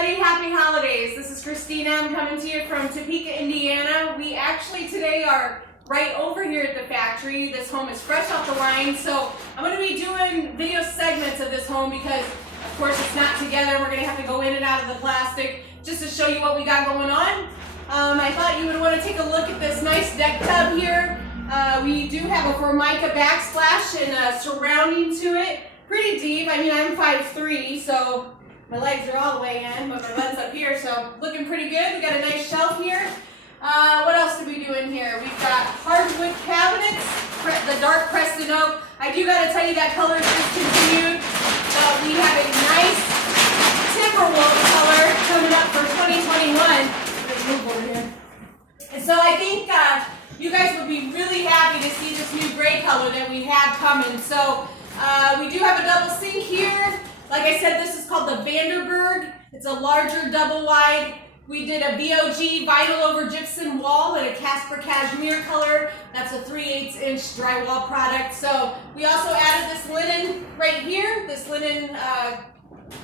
everybody. Happy holidays. This is Christina. I'm coming to you from Topeka, Indiana. We actually today are right over here at the factory. This home is fresh off the line, so I'm going to be doing video segments of this home because, of course, it's not together. We're going to have to go in and out of the plastic just to show you what we got going on. I thought you would want to take a look at this nice deck tub here. We do have a Formica backsplash and surrounding to it. Pretty deep. I mean, I'm 5'3", so my legs are all the way in, but my butt's up here, so looking pretty good. We got a nice shelf here. What else do we do in here? We've got hardwood cabinets, the dark Preston oak. I do got to tell you that color is discontinued, but we have a nice Timberwolf color coming up for 2021. Move over here. And so I think you guys will be really happy to see this new gray color that we have coming. So we do have a double sink here. Like I said, this is called the Vanderberg. It's a larger double wide. We did a VOG vinyl over gypsum wall in a Casper cashmere color. That's a 3/8 inch drywall product. So we also added this linen right here, this linen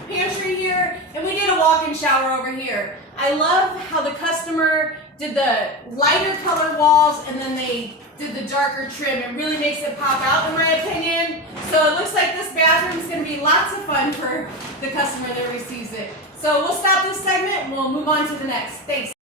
pantry here, and we did a walk-in shower over here. I love how the customer did the lighter color walls and then they did the darker trim. It really makes it pop out, in my opinion. So it looks like this bathroom is going to be lots of fun for the customer that receives it. So we'll stop this segment and we'll move on to the next. Thanks.